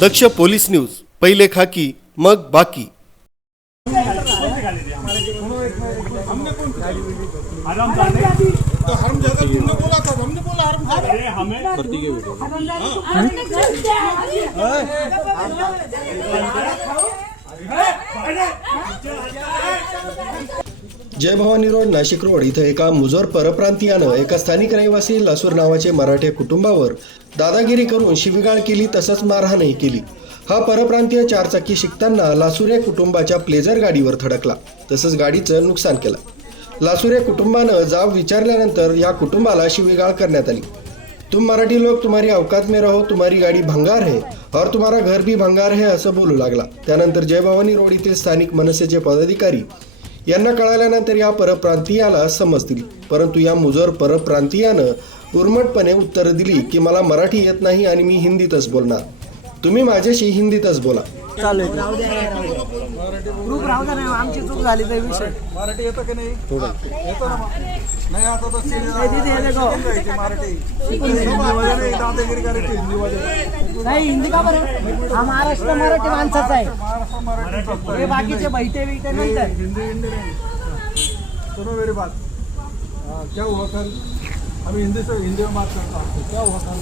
दक्ष police news पहिले खाकी मग बाकी. तो जय भवानी रोड नाशिक रोड इथं एका मुजोर परप्रांतीयानं एका स्थानिक रहिवासी लासूर नावाचे मराठे कुटुंबावर दादागिरी करून शिवीगाळ केली तसंच मारहाणही केली. हा परप्रांतीय चारचाकी शिकताना लासुरे कुटुंबाच्या प्लेझर गाडीवर थडकला तसंच गाडीचं नुकसान केलं. लासुरे कुटुंबानं जाब विचारल्यानंतर या कुटुंबाला शिवीगाळ करण्यात आली. तुम मराठी लोक तुम्हारी अवकात में रहो तुम्हारी गाडी भंगार है और तुम्हारा घर भी भंगार है असं बोलू लागला. त्यानंतर जय भवानी रोड येथील स्थानिक मनसेचे पदाधिकारी यांना कळाल्यानंतर या परप्रांतीयाला समज दिली परंतु या मुजोर परप्रांतीयानं उर्मटपणे उत्तर दिली की मला मराठी येत नाही आणि मी हिंदीतच बोलणार. तुम्ही माझ्याशी हिंदीतच बोला. चालेल. ग्रुप राहू द्या नाही आमची चूक झाली तर विषय. मराठी येतं की नाही? येतं ना मग. नाही आता तर सिरियल नाही, तिथे हे मराठी. दादागिरी करायची नाही हिंदी का बरं? हा महाराष्ट्र मराठी माणसाचा आहे. हे बाकीचे बैठे बिटे नंतर. हिंदी हिंदी नहीं. सुनो मेरी बात. हाँ, क्या हुआ कल? अभी हिंदी से हिंदी में बात करता हूँ. क्या हुआ कल?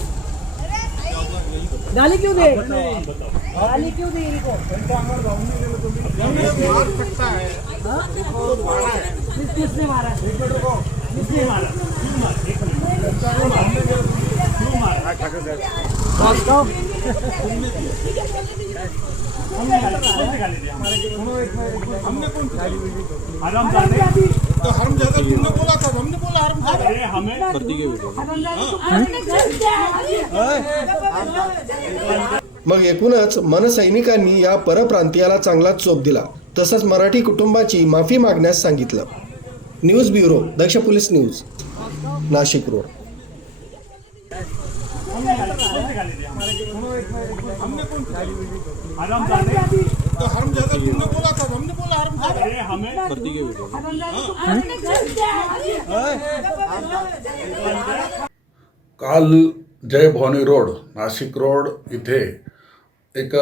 गाली क्यों दे? गाली क्यों दी इनको? त्यांच्या अंगावर जाऊन नाही गेलं तुम्ही मार सकता है। किस किसने मारा? किसने मारा? एक सी गाली वीडी तो हरम ज्यादा तुमने बोला था हमने बोला हरम ज्यादा मग एकूणच मनसैनिकांनी या परप्रांतीयाला चांगलाच चोप दिला तसंच मराठी कुटुंबाची माफी मागण्यास सांगितलं. News bureau Daksh police news Nashik road. तो हरम ज्यादा तुमने बोला था हमने बोला हरम काल जय भवानी रोड नाशिक रोड इथे एक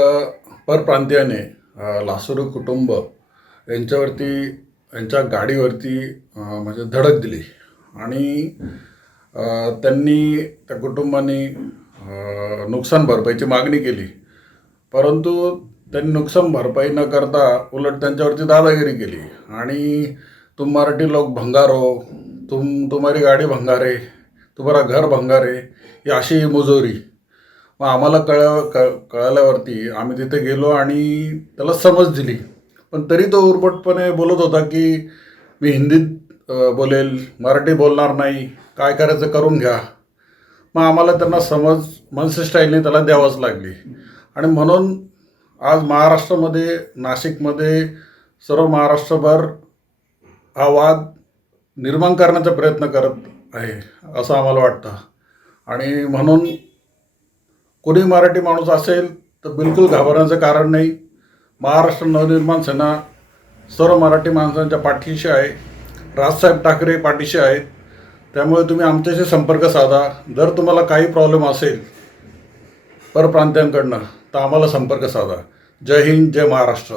परप्रांतीयाने लासुरू कुटुंब यांच्यावरती यांच्या गाडीवरती म्हणजे धडक दिली. आणि त्यांनी त्या कुटुंबाने नुकसान भरपाईची मागणी केली. परंतु त्यांनी नुकसान भरपाई न करता उलट त्यांच्यावरती दादागिरी केली. आणि तुम मराठी लोक भंगारो हो, तुम तुम्हारी गाडी भंगारे तुम्हाला घर भंगारे ही अशी मुजोरी. मग आम्हाला कळ कळल्यावरती आम्ही तिथे गेलो आणि त्याला समज दिली. पण तरी तो उरपटपणे बोलत होता की मी हिंदीत बोलेल मराठी बोलणार नाही काय करायचं करून घ्या. मग आम्हाला त्यांना समज मनसे स्टाईलने त्याला द्यावंच लागली. आणि म्हणून आज महाराष्ट्रामध्ये नाशिकमध्ये सर्व महाराष्ट्रभर हा वाद निर्माण करण्याचा प्रयत्न करत आहे असं आम्हाला वाटतं. आणि म्हणून कोणी मराठी माणूस असेल तर बिलकुल घाबरण्याचं कारण नाही. महाराष्ट्र नवनिर्माण सेना सर्व मराठी माणसांच्या पाठीशी आहे. राजसाहेब ठाकरे पाठीशी आहेत. त्यामुळे तुम्ही आमच्याशी संपर्क साधा. जर तुम्हाला काही प्रॉब्लेम असेल परप्रांत्यांकडनं तर आम्हाला संपर्क साधा. जय हिंद जय महाराष्ट्र.